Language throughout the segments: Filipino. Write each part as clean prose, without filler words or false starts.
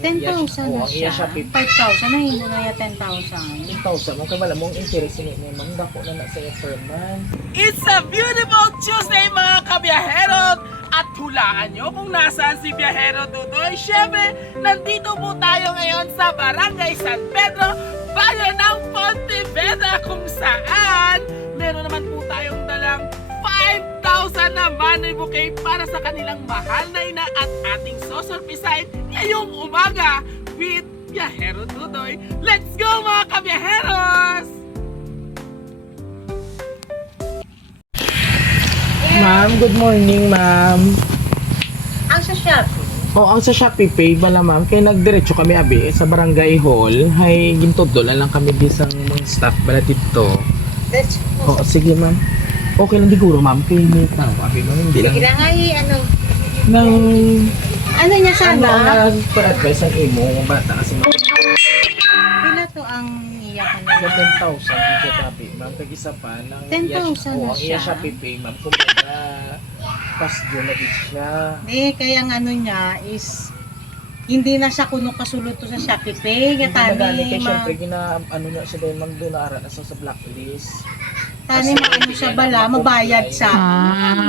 10,000 na ang iya siya. Shopee 5,000 na hindi na ya 10,000. 10,000 mo kay wala mong interest ni ma'am dako na sa per month. It's a beautiful Tuesday mga kabiyahero! At hulaan nyo kung nasaan si Biyahero Dudoy. Siyempre, nandito po tayo ngayon sa Barangay San Pedro, bayan ng Pontevedra, kung saan meron naman po tayong dalang 5,000 na money bouquet para sa kanilang mahal na ina at ating sosurpisahin ngayong umaga with Biyahero Dudoy. Let's go mga kabiyaheros! Ma'am, good morning ma'am. Ang sa Shopee. Ang sa Shopee Pay bala ma'am, kay nagdiretso kami abi sa Barangay Hall. Hay gintudlo na lang kami di sang mga staff bala dito. Let's Sige ma'am. Okay lang siguro ma'am, kay may tao abi ma'am hindi lang. sige na nga ano. Nang Ano niya sana? pa-advise ang imo ng bata kasi ma'am. Pila to ang iyakan Na nila? 10,000 dito tabi ma'am, kag isa pa ng 10,000 na ang iya siya. Shopee Pay ma'am kumbaga past due na din siya. Kaya ang ano niya is hindi na siya kuno kasulot to sa Shopee Pay. Hindi Tani madali kay ma syempre ano na siya dahil ma'am doon naara na sa blacklist. tani Kasi maano hindi siya niya bala na mabayad ma-comply. sa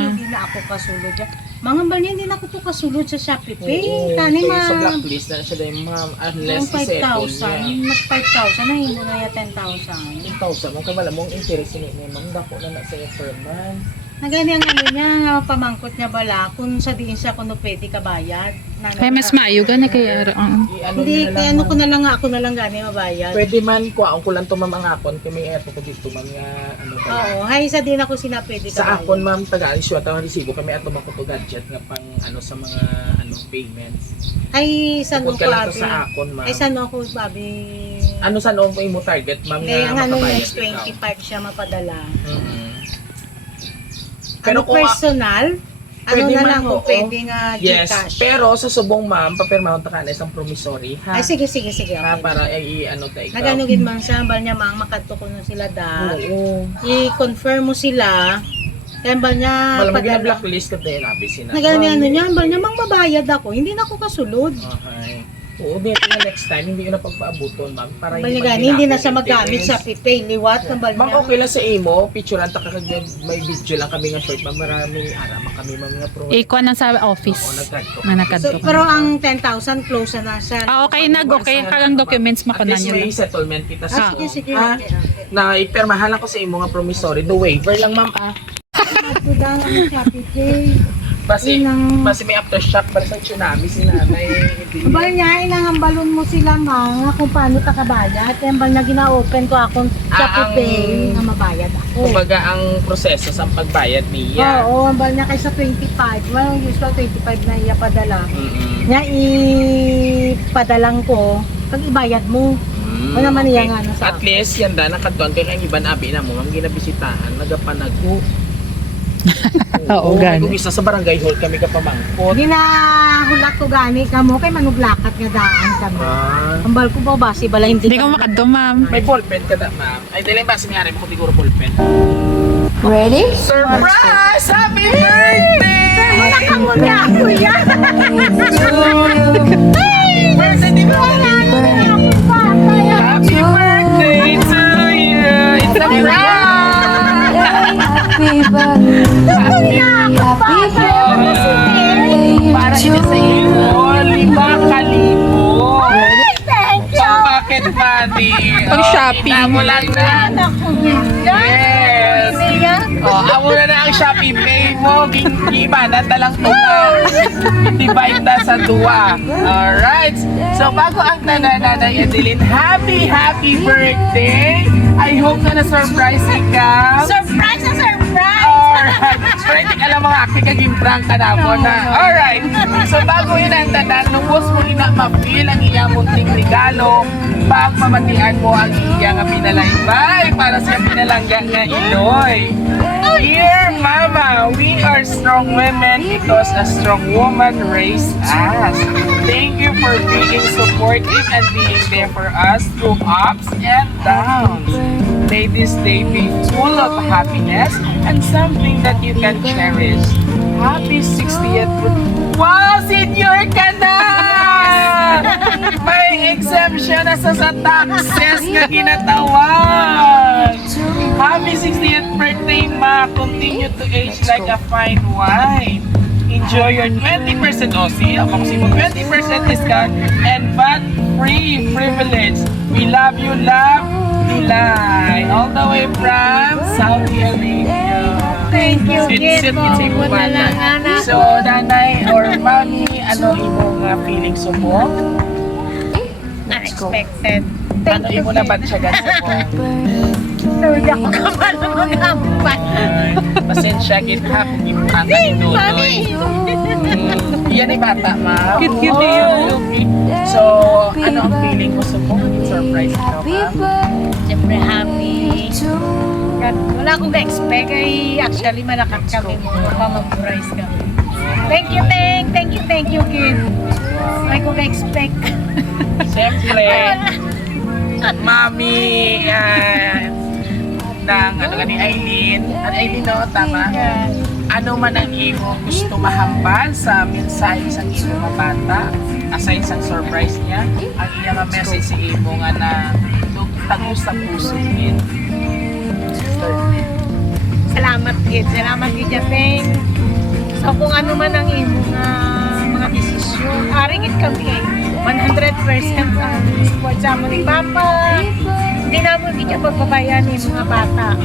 hindi na ako kasulot diyan. Mga bal hindi na ako to kasulot sa Shopee Pay. Oo, Tani kaya ma sa blacklist na siya dahil ma'am unless yung i-settle 5,000, niya. mag 5,000 na hindi na ya 10,000. 10,000 mo kay wala mong interest ni ma'am dako na sa per month. Nagani ang ano niya, nga pamangkot niya bala kung sa diin siya kuno pwede ka bayad. Kaya mas maayo gani kaya I-ano Hindi, niyo na kaya lang, ano ko ma'am. na lang ako na lang gani mabayad. Pwede man kuha ko lang to ma'am ang akon kay may ato ko dito ma'am nga ano ba. Oo, hay sa din ako sina pwede ka Sa bayad. akon ma'am tagaan siya tawag resibo kami ato ba ko to gadget nga pang ano sa mga ano payments. Ay, sa Tungkol no ka lang to babi. sa akon ma'am. Ay, sa no ko babi. Ano sa noong mo target ma'am Kaya ang ano makabayad next ikaw? 25 siya mapadala. Mhm. Ano kung personal? Ano pwede na man, lang oo. kung pwede nga Yes, Gcash. pero sa subong ma'am, papirmahon ta ka na isang promissory ha. Ay, sige, sige, sige. Ha, Okay. para i-ano ta ikaw. Naganugin man siya, bal niya mang makadto ko na sila da. Oo. I-confirm mo sila. Kaya bal niya Malamang padala. blacklist ka tayo nabi sina. Nagani ano niya, bal niya mang mabayad ako. Hindi na ako kasulod. Okay. Oo, di na next time hindi ko na pagpaabuton ma'am para Bal niya gani, hindi na siya magamit sa PayPay. Liwat ng bal Ma'am, niya. okay lang sa imo, picturean ta ka kag may video lang kami nga short ma'am, maraming araman kami mga pro. ikuha na sa office. Oo, nagkadto. Na nakadto. So, pero ang 10,000 close na siya. Okay okay kalang documents At makunan least nyo may lang. settlement kita Ah, sa sige, sige. Ha? Okay, okay. Na ipermahan ako sa imo nga promissory, the waiver lang ma'am ah. Magtudang ang Shopee Pay. Basi, Inang- basi may aftershock para sa tsunami si nanay. Bal niya, inang balon mo sila mga kung paano ka kabayad. Kaya bal na gina-open ko akong Shopee ang- Pay nga mabayad ako. Kumbaga ang proseso sa pagbayad niya. Oo, ang bal niya kaysa 25. Well, usual 25 na iya padala. Mm-mm. Nga ipadalang ko, pag ibayad mo. Mm, Wala man iya nga ano sa At least yan da nakadton kay ang iban abi na mo ang ginabisitahan nagapanago. Oo, gani. Kung isa sa barangay hall kami kapamangkot. Ginahulat ko gani kamo kay manuglakat nga daan kami. Ah, Ang bal ko ba basi bala hindi Hindi ko makadto, ma'am. may ballpen ka da, ma'am. Ay, dili ba sinari mo kung siguro ballpen. Ready? Surprise! Happy birthday! Wala ka muna, kuya. Birthday di ba? Happy birthday to you! It's a prank! Para ito sa iyo, 5,000. Thank So, bakit money? Pang shopping. Amo lang na. Yes! Amo na na ang Shopee Pay mo. Gibanan na lang tuwa. Divide na sa tuwa. Alright. So, bago ang nanay Adeline, happy birthday! I hope na na-surprise ka. Surprise na surprise! Alright. Pero hindi ka lang mga acting kaging prank ka na mo na. Alright. So bago yun ang tanan, lubos mo ina ma-feel ang iyang munting regalo pag mamatian mo ang iyang pinalaybay para sa pinalangga nga Iloy. Dear Mama, we are strong women because a strong woman raised us. Thank you for being supportive and being there for us through ups and downs. May this day be full of happiness and something that you can cherish. Happy 60th birthday! Wow! Senior ka na! May exemption na sa taxes nga ginatawag. Happy 60th birthday, ma. Continue to age like a fine wine. Enjoy your 20% OC, maximum 20% discount, and VAT-free privilege. We love you, love, July. All the way from Saudi Arabia. Thank you, Sit, Kid. sit, Mo na lang, anak. So, nanay or mami, ano imong feelings mo? Unexpected. Ano Thank you, imo na batsyagan sa mo? Third ako naman mag-ampan. Pasensya, git ha, kung ipaka ni Dodoy. Yan ay bata, ma'am. Cute Oh, yun. okay. So, ano ang feeling mo sa mo? Surprise ikaw, ma'am? Siyempre happy. Wala akong na-expect. Ay, actually, malakas kami mo. Mamag-price kami. Thank you, thank you, Kid. May kong na-expect. Siyempre, mami, ng ano ni Aileen. Ano Aileen, no? Tama? Ano man ang imo gusto mahambal sa mensahe sa imo nga bata, aside sa surprise niya, ang iya nga message sa imo nga na tagos sa puso din. Salamat, Kid. Salamat, Kid Japeng. So, kung ano man ang imo nga mga desisyon, aringit kami 100% ang support sa mo ni Papa. Hindi naman kita pagbabayan ng mga bata.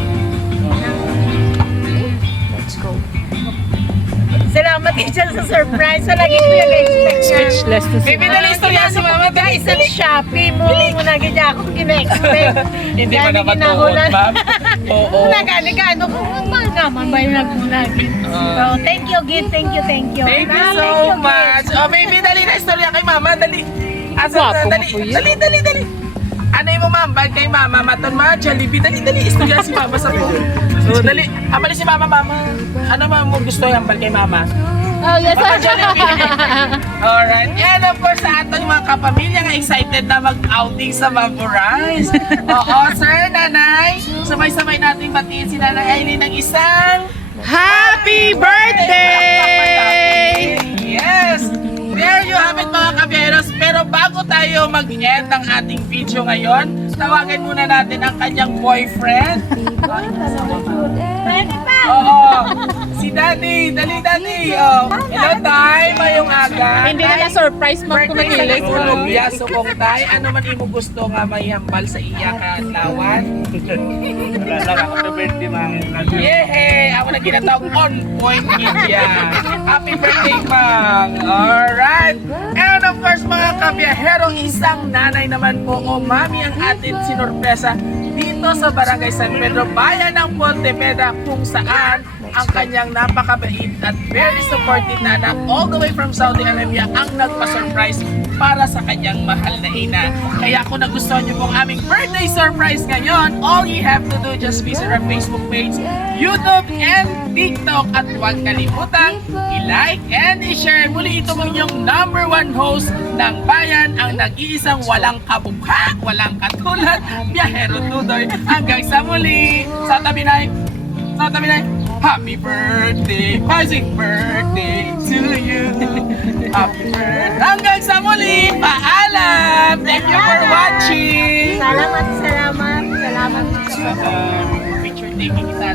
Salamat din dyan sa surprise. So, lagi ko yung expect niya. Speechless to see. Baby, dali istorya si mama. Dahil sa Shopee mo, muna gaya ako gina-expect. Hindi mo Gani na matuhod, ginahulan. ma'am. Oo. Muna gani ka, ano kung mahal naman ba yung nagmunagin. So, thank you, Gid. Thank you. Thank you Ah, so Gid. much. Oh, baby, dali na istorya kay mama. Dali. Asa Gwapo dali. mo po yan. Dali. Ano yung mambag kay mama? Maton ma, Jollibee. Dali. Istorya si mama sa phone. So, dali. Hambal si mama. Ano mo gusto yung hambal kay mama? Oh, yes, Mama Jollibee. Alright. And of course, sa ating mga kapamilya nga excited na mag-outing sa Mamborise. Oo, sir, nanay. Sabay-sabay nating batiin si Nanay Aileen ng isang Happy birthday! Yes! There you have it mga kabyeros. Pero bago tayo mag-end ng ating video ngayon, tawagan muna natin ang kanyang boyfriend. Oo, si Daddy. Dali, Daddy. Oh, hello, Tay. Mayong aga. Hindi na na-surprise mo kung Birthday nakilig sa Columbia. So kung Tay, ano man imo gusto nga may hambal sa iya ka lawan? Wala lang ako na birthday mga Yehey! Ako na ginatawag on point media. Happy birthday, Mang! Alright! And of course, mga kabiyahero, isang nanay naman po o mami ang atin sinurpresa dito sa Barangay San Pedro, bayan ng Pontevedra, kung saan ang kanyang napakabait at very supportive na anak all the way from Saudi Arabia ang nagpa-surprise para sa kanyang mahal na ina. Kaya kung nagustuhan niyo pong aming birthday surprise ngayon, all you have to do just visit our Facebook page, YouTube, and TikTok. At huwag kalimutang i-like and i-share. Muli ito mo inyong #1 host ng bayan, ang nag-iisang walang kabugha, walang katulad, Biyahero Dudoy. Hanggang sa muli, sa tabi na, happy birthday, Isaac birthday to you. Happy birthday. Hanggang sa muli, paalam. Thank you for watching. Salamat. Picture taking isa